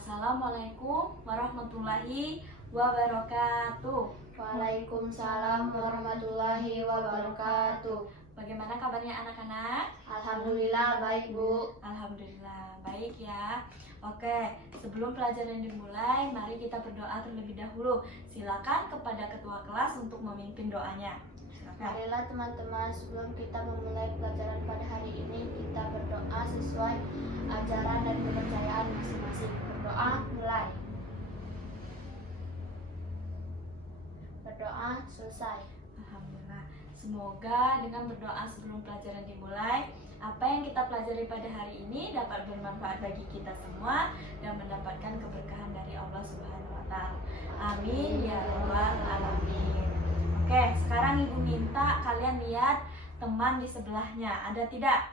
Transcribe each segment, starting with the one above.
Assalamualaikum warahmatullahi wabarakatuh. Waalaikumsalam warahmatullahi wabarakatuh. Bagaimana kabarnya anak-anak? Alhamdulillah baik, Bu. Alhamdulillah baik ya. Oke, sebelum pelajaran dimulai, mari kita berdoa terlebih dahulu. Silakan kepada ketua kelas untuk memimpin doanya. Silakan. Marilah teman-teman, sebelum kita memulai pelajaran pada hari ini, kita berdoa sesuai ajaran dan kepercayaan masing-masing. Berdoa mulai. Berdoa selesai. Alhamdulillah. Semoga dengan berdoa sebelum pelajaran dimulai, apa yang kita pelajari pada hari ini dapat bermanfaat bagi kita semua dan mendapatkan keberkahan dari Allah Subhanahu wa taala. Amin ya rabbal alamin. Oke, sekarang Ibu minta kalian lihat teman di sebelahnya. Ada tidak?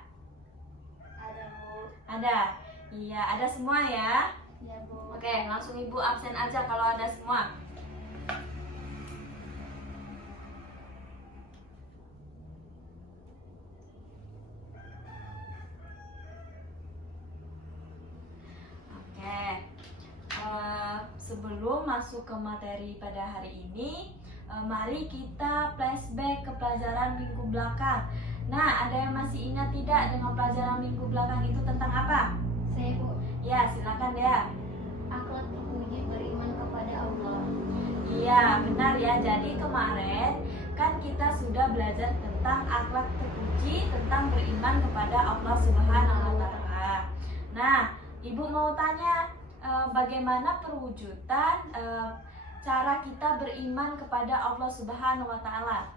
Ada, Bu. Ada. Iya, ada semua ya. Ya, Bu. Oke, langsung Ibu absen aja kalau ada semua. Sebelum masuk ke materi pada hari ini, mari kita flashback ke pelajaran minggu belakang. Nah, ada yang masih ingat tidak dengan pelajaran minggu belakang itu tentang apa? Saya, Bu. Ya, silakan ya. Akhlak terpuji beriman kepada Allah. Iya, benar ya. Jadi kemarin kan kita sudah belajar tentang akhlak terpuji, tentang beriman kepada Allah Subhanahu wa taala. Nah, Ibu mau tanya, bagaimana perwujudan cara kita beriman kepada Allah Subhanahu wa taala?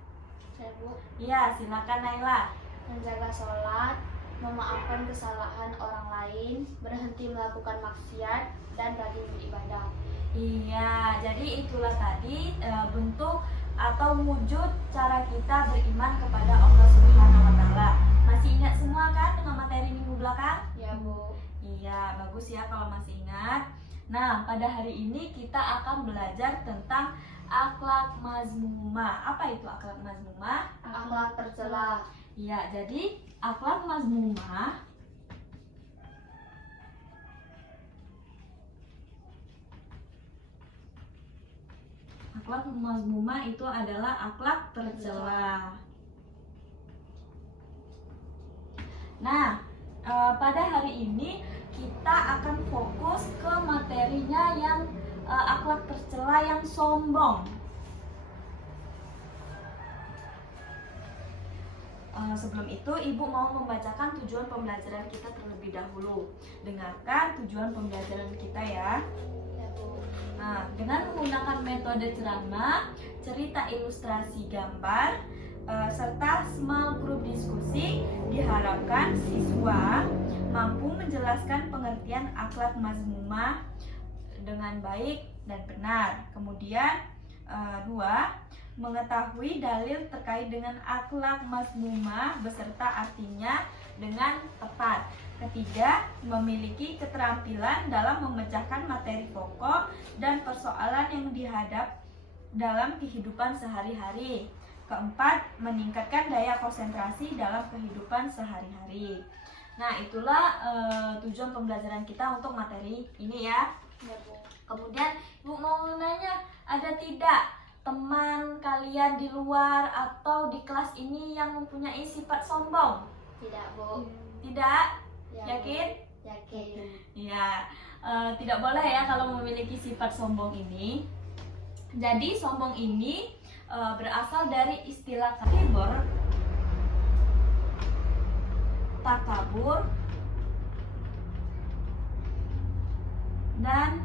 Saya, Bu. Iya, silakan Naila. Menjaga sholat, memaafkan kesalahan orang lain, berhenti melakukan maksiat, dan rajin beribadah. Iya, jadi itulah tadi bentuk atau wujud cara kita beriman kepada Allah Subhanahu wa taala. Masih ingat semua kan dengan materi minggu belakang? Ya, Bu. Iya, bagus ya kalau masih ingat. Nah, pada hari ini kita akan belajar tentang akhlak mazmumah. Apa itu akhlak mazmumah? Akhlak tercela. Iya, jadi akhlak mazmumah itu adalah akhlak tercela. Nah, pada hari ini kita akan fokus ke materinya yang akhlak tercela yang sombong. Sebelum itu, Ibu mau membacakan tujuan pembelajaran kita terlebih dahulu. Dengarkan tujuan pembelajaran kita ya. Ya, Bu. Nah, dengan menggunakan metode ceramah, cerita ilustrasi gambar, serta small group diskusi, diharapkan siswa mampu menjelaskan pengertian akhlak mazmumah dengan baik dan benar. Kemudian, 2. Mengetahui dalil terkait dengan akhlak mazmumah beserta artinya dengan tepat. Ketiga, memiliki keterampilan dalam memecahkan materi pokok dan persoalan yang dihadap dalam kehidupan sehari-hari. Keempat, meningkatkan daya konsentrasi dalam kehidupan sehari-hari. Nah, itulah tujuan pembelajaran kita untuk materi ini ya. Ya, Bu. Kemudian Ibu mau nanya, ada tidak teman kalian di luar atau di kelas ini yang mempunyai sifat sombong? Tidak, Bu. Tidak? Ya, Yakin? Bu. Yakin. Ya, tidak boleh ya kalau memiliki sifat sombong ini. Jadi sombong ini berasal dari istilah kibur, takabur, dan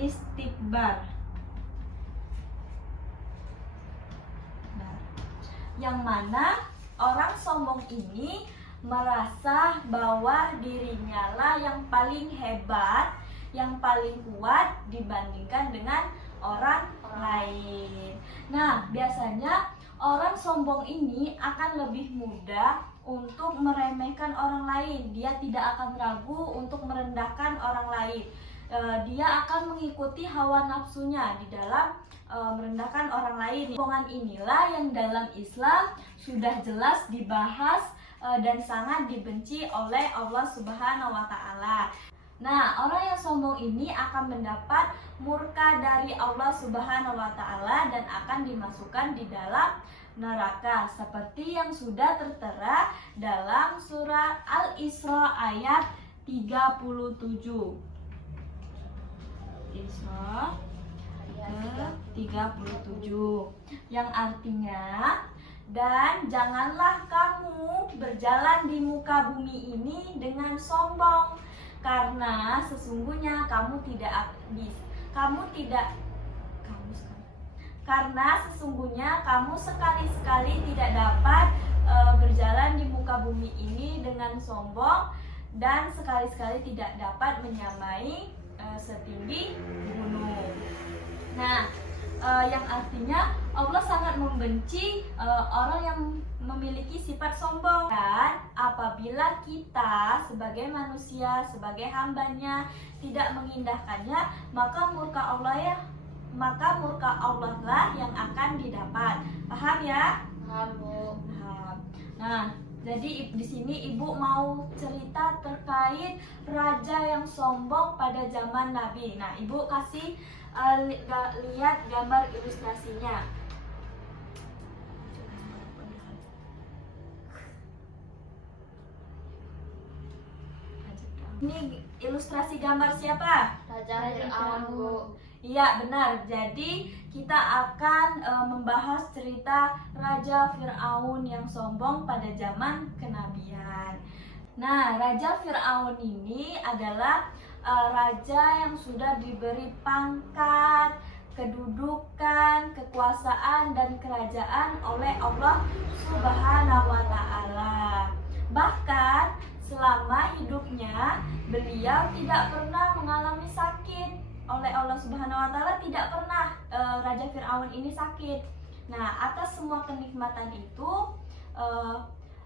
istikbar. Yang mana orang sombong ini merasa bahwa dirinya lah yang paling hebat, yang paling kuat dibandingkan dengan orang lain. Nah, biasanya orang sombong ini akan lebih mudah untuk meremehkan orang lain. Dia tidak akan ragu untuk merendahkan orang lain. Dia akan mengikuti hawa nafsunya di dalam merendahkan orang lain. Sombongan inilah yang dalam Islam sudah jelas dibahas dan sangat dibenci oleh Allah Subhanahu wa taala. Nah, orang yang sombong ini akan mendapat murka dari Allah Subhanahu wa taala dan akan dimasukkan di dalam neraka seperti yang sudah tertera dalam surah Al-Isra ayat 37. Isra ke-37 yang artinya, dan janganlah kamu berjalan di muka bumi ini dengan sombong, karena sesungguhnya kamu sekali-sekali tidak dapat berjalan di muka bumi ini dengan sombong, dan sekali-sekali tidak dapat menyamai setinggi gunung. Nah, yang artinya Allah sangat membenci orang yang memiliki sifat sombong. Dan apabila kita sebagai manusia, sebagai hambanya tidak mengindahkannya, maka murka Allah lah yang akan didapat. Paham ya? Paham, Bu. Paham. Nah, jadi di sini Ibu mau cerita terkait raja yang sombong pada zaman Nabi. Nah, Ibu kasih lihat gambar ilustrasinya. Ini ilustrasi gambar siapa? Raja Fir'aun, Bu. Iya, benar. Jadi kita akan membahas cerita Raja Fir'aun yang sombong pada zaman kenabian. Nah, Raja Fir'aun ini adalah raja yang sudah diberi pangkat, kedudukan, kekuasaan, dan kerajaan oleh Allah Subhanahu wa taala. Bahkan selama hidupnya beliau tidak pernah mengalami sakit. Oleh Allah Subhanahu wa taala tidak pernah Raja Fir'aun ini sakit. Nah, atas semua kenikmatan itu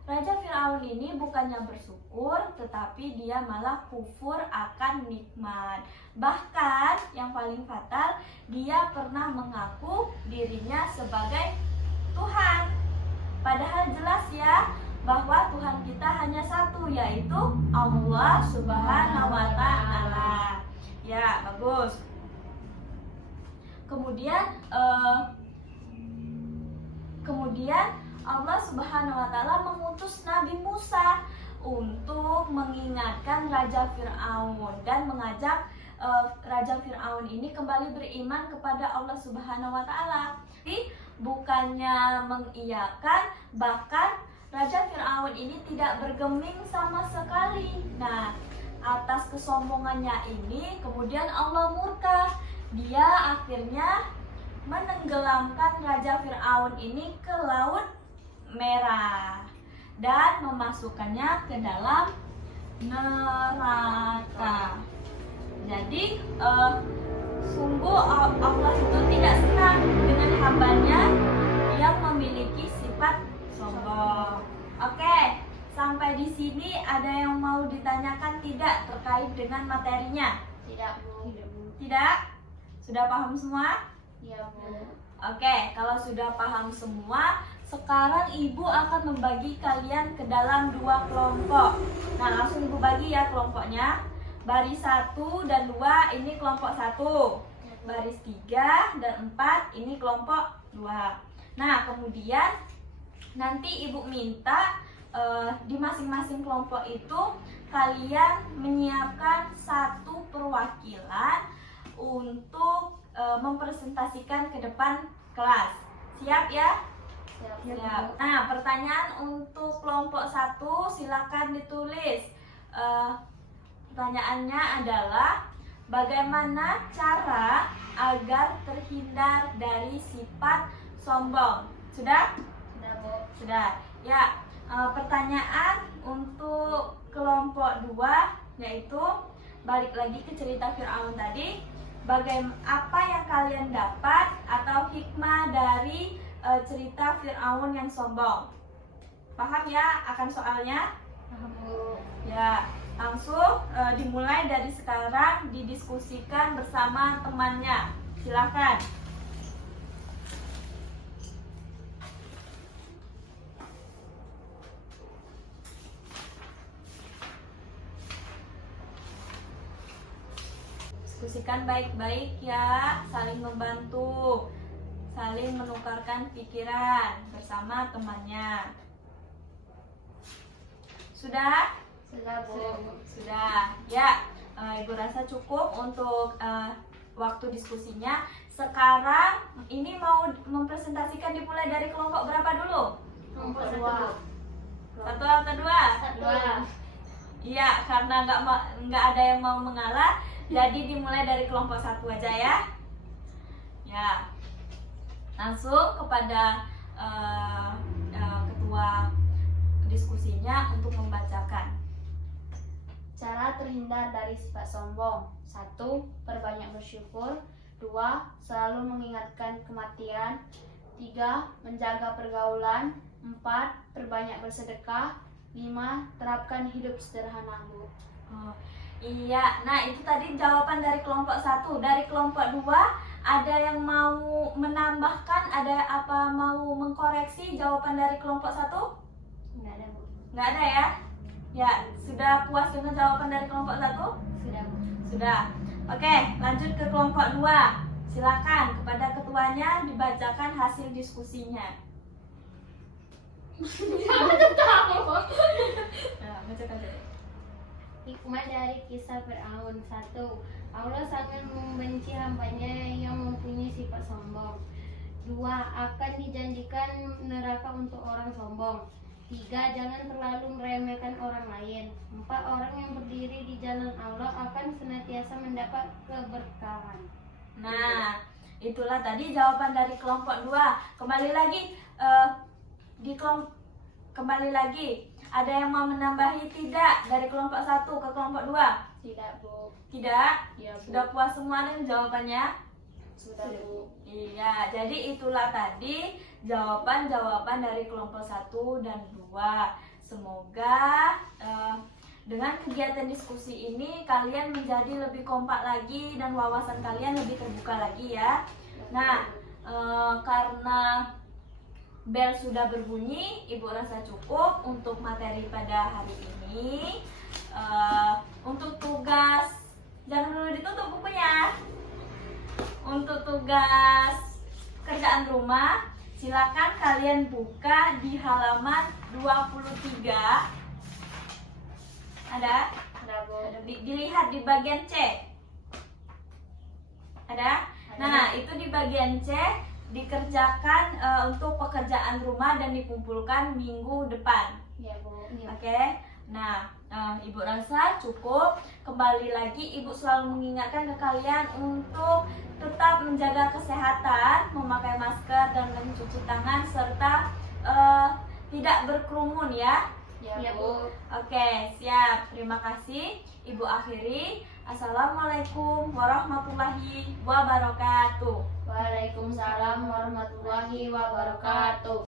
Raja Fir'aun ini bukannya bersyukur, tetapi dia malah kufur akan nikmat. Bahkan yang paling fatal, dia pernah mengaku dirinya sebagai Tuhan. Padahal jelas ya bahwa Tuhan kita hanya satu, yaitu Allah Subhanahu wa taala. Ya, bagus. Kemudian Allah Subhanahu wa taala mengutus Nabi Musa untuk mengingatkan Raja Fir'aun dan mengajak Raja Fir'aun ini kembali beriman kepada Allah Subhanahu wa taala. Tapi bukannya mengiyakan, bahkan Raja Fir'aun ini tidak bergeming sama sekali. Nah, atas kesombongannya ini kemudian Allah murka. Dia akhirnya menenggelamkan Raja Fir'aun ini ke Laut Merah dan memasukkannya ke dalam neraka. Jadi sungguh Allah itu tidak senang dengan hambanya yang memiliki sifat sombong. Oke, sampai di sini ada yang mau ditanyakan tidak terkait dengan materinya? Tidak, Bu. Tidak? Sudah paham semua? Iya, Bu. Oke, kalau sudah paham semua, sekarang Ibu akan membagi kalian ke dalam 2 kelompok. Nah, langsung Ibu bagi ya kelompoknya. Baris 1 dan 2 ini kelompok 1. Baris 3 dan 4 ini kelompok 2. Nah, kemudian nanti Ibu minta di masing-masing kelompok itu kalian menyiapkan 1 perwakilan untuk mempresentasikan ke depan kelas. Siap ya? Siap. Nah, pertanyaan untuk kelompok 1 silakan ditulis. Pertanyaannya adalah bagaimana cara agar terhindar dari sifat sombong? Sudah? Sudah, Bu. Sudah. Ya, pertanyaan untuk kelompok 2 yaitu balik lagi ke cerita Fir'aun tadi. Apa yang kalian dapat atau hikmah dari cerita Fir'aun yang sombong? Paham ya akan soalnya? Paham, Bu. Ya, langsung dimulai dari sekarang, didiskusikan bersama temannya. Silakan. Diskusikan baik-baik ya, saling membantu, saling menukarkan pikiran bersama temannya. Sudah? Sudah, Bu. Sudah. Ya, Ibu rasa cukup untuk waktu diskusinya. Sekarang ini mau mempresentasikan dimulai dari kelompok berapa dulu? Kelompok dua. Satu atau dua? Dua. Iya, karena nggak ada yang mau mengalah, jadi dimulai dari kelompok satu aja ya. Ya, langsung kepada ketua diskusinya untuk membacakan. Cara terhindar dari sifat sombong. 1. Perbanyak bersyukur. 2. Selalu mengingatkan kematian. 3. Menjaga pergaulan. 4. Perbanyak bersedekah. 5. Terapkan hidup sederhana, Bu. Oh, iya, nah itu tadi jawaban dari kelompok 1. Dari kelompok 2 ada yang mau menambahkan, ada apa mau mengkoreksi jawaban dari kelompok 1? Enggak ada, Bu. Nggak ada ya? Ya, sudah puas dengan jawaban dari kelompok 1? Sudah, Bu. Sudah. Oke, lanjut ke kelompok 2. Silakan kepada ketuanya dibacakan hasil diskusinya. Nah, bacakan deh. Hikmah dari kisah Fir'aun. 1. Allah sangat membenci hambanya yang mempunyai sifat sombong. 2. Akan dijanjikan neraka untuk orang sombong. 3. Jangan terlalu meremehkan orang lain. 4. Orang yang berdiri di jalan Allah akan senantiasa mendapat keberkahan. Nah, itulah tadi jawaban dari kelompok 2. Kembali lagi kembali lagi. Ada yang mau menambahi tidak dari kelompok 1 ke kelompok 2? Tidak, Bu. Tidak? Iya, Bu. Sudah puas semua dengan jawabannya? Sudah, Bu. Iya, jadi itulah tadi jawaban-jawaban dari kelompok 1 dan 2. Semoga dengan kegiatan diskusi ini kalian menjadi lebih kompak lagi dan wawasan kalian lebih terbuka lagi ya. Nah, karena bel sudah berbunyi, Ibu rasa cukup untuk materi pada hari ini. Untuk tugas, jangan dulu ditutup bukunya. Untuk tugas kerjaan rumah, silakan kalian buka di halaman 23. Ada? Ada, Bu. Dilihat di bagian C. Ada? Nah, itu di bagian C dikerjakan untuk pekerjaan rumah dan dikumpulkan minggu depan. Iya, Bu. Oke. Nah, Ibu rasa cukup. Kembali lagi Ibu selalu mengingatkan ke kalian untuk tetap menjaga kesehatan, memakai masker dan mencuci tangan serta tidak berkerumun ya. Iya, Bu. Oke, siap. Terima kasih. Ibu akhiri. Assalamualaikum warahmatullahi wabarakatuh. Waalaikumsalam warahmatullahi wabarakatuh.